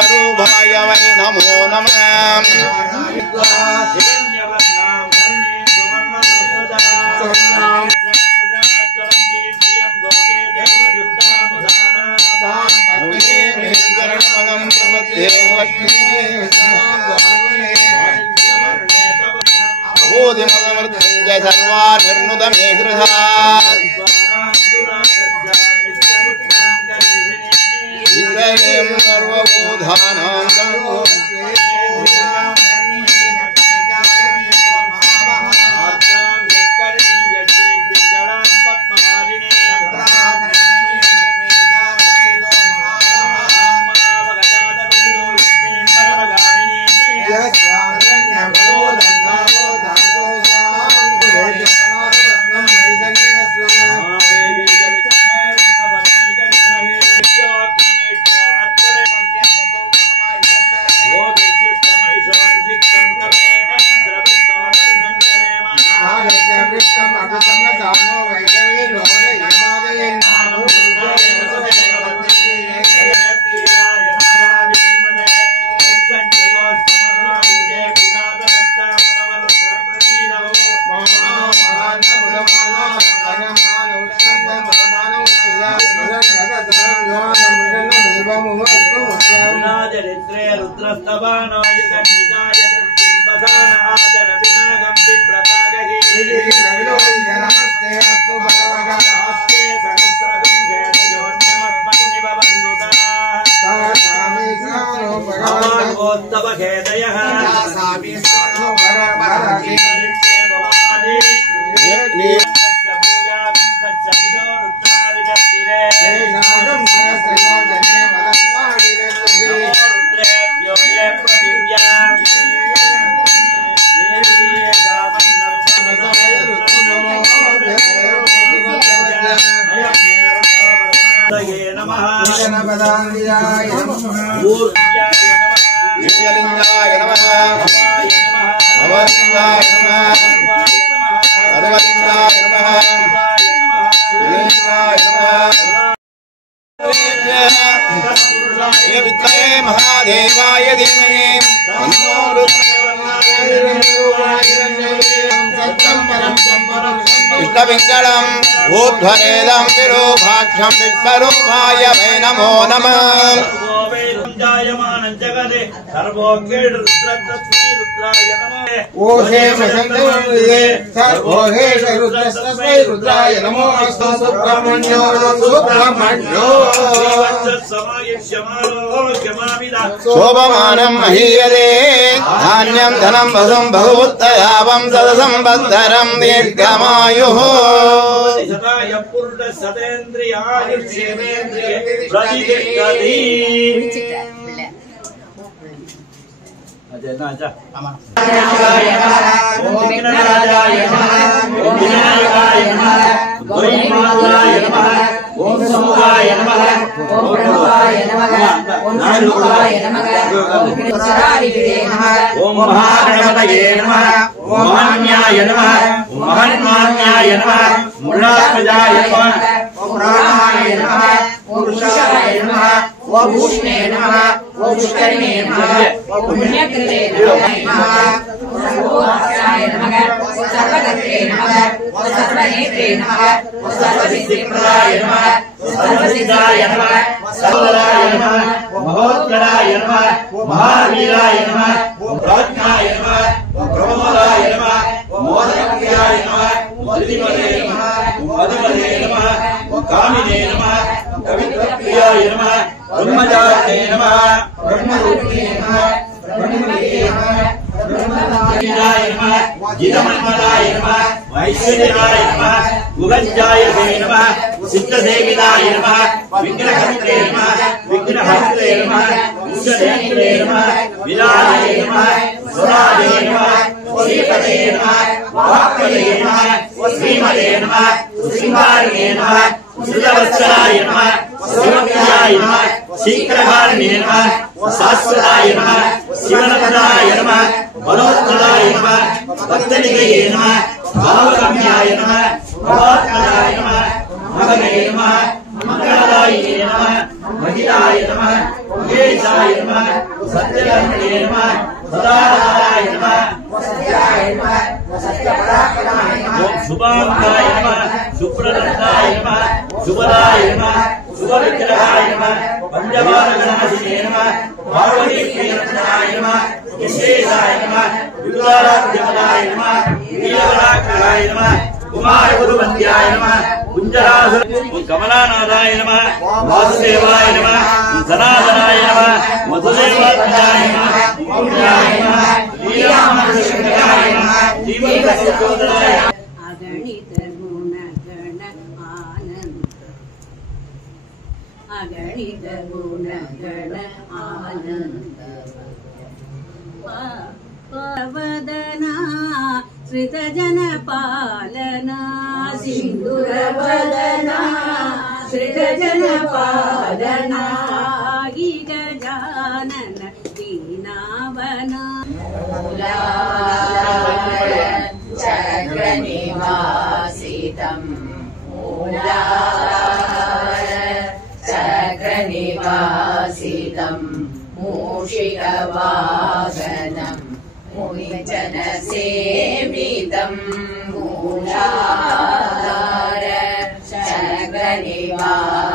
विश्वरूपाय वै नमो नमः। ऊर्ध्वरेदं विरूपाक्षं विश्वरूपाय वै नमो नमः। शोभमानं महीयते धान्यं धनं वसुं बहुपुत्रयावं सदसंवत्सरं दीर्घमायुः। ओम विघ्नराजाय नमः। ओम विनायकाय नमः। ओम प्रणवाय नमः ओम षण्मुखाय नमः ओम विघ्नेश्वराय नमः ओम महागणपतये नमः ओम महान्याय नमः ओम महान्मान्याय नमः मूलात्मजाय नमः ओम रामाय नमः ओम पुरुषाय नमः ओम भूष्णे नमः ओम पुष्करिणे नमः ओम पुण्यकृते नमः सर्वोत्साय नमः सर्वगत्रे नमः सर्वनेत्रे नमः सर्वसिद्धिप्रदाय नमः सर्वसिद्धाय नमः सर्वदाय नमः महोत्कराय नमः महावीराय नमः प्राज्ञाय नमः प्रमोदाय नमः मोदक्रियाय नमः मधुमते नमः मधुमते नमः कामिने नमः कविप्रियाय नमः ब्रह्मजाते नमः ब्रह्मरूपिणे नमः ब्रह्ममते नमः ब्रह्मविद्याय नमः जितमन्मदाय नमः वैश्वदेवाय नमः गुगञ्जाय नमः सिद्धसेविताय नमः विघ्नहर्त्रे नमः विघ्नहर्त्रे नमः विश्वनेत्रे नमः विराजे नमः सुराजे नमः श्रीपते नमः वाक्पते नमः श्रीमते नमः श्रृंगारिणे नमः श्रुतवत्सलाय नमः शिवप्रियाय नमः शीघ्रकारिणे नमः शाश्वताय नमः शिवनपदाय नमः मनोत्कलाय नमः भक्तनिलये नमः भावगम्याय नमः भवात्मनाय नमः भगवे नमः मंगलदायिने नमः महिलाय नमः महेशाय नमः सत्यधर्मणे नमः सदाधाराय नमः सत्याय नमः सत्यपराक्रमाय नमः शुभांगाय नमः सुप्रदत्ताय नमः शुभदाय नमः शुभविग्रहाय नमः पंचबालगणाधिने नमः पार्वतीप्रियरत्नाय नमः विशेषाय नमः विद्वाराध्यपदाय नमः वीरवराक्रमाय नमः कुमारगुरुवन्द्याय नमः कुञ्जरासुर कमलानाथाय नमः वासुदेवाय नमः सनातनाय नमः मधुदेवाय नमः ओंकाराय नमः लीलामृतशंकराय नमः जीवनसुखोदराय अगणित गुण गण आनंद अगणित गुण गण आनंद पवदना श्रितजन पालना सिंदूरवदना श्रितजन पालना गजानन दीनावना चक्रनिवासितं चक्रनिवासितं मूषिकवाहनं मुनिजनसेवितं मूलाधार चक्रनिवासितं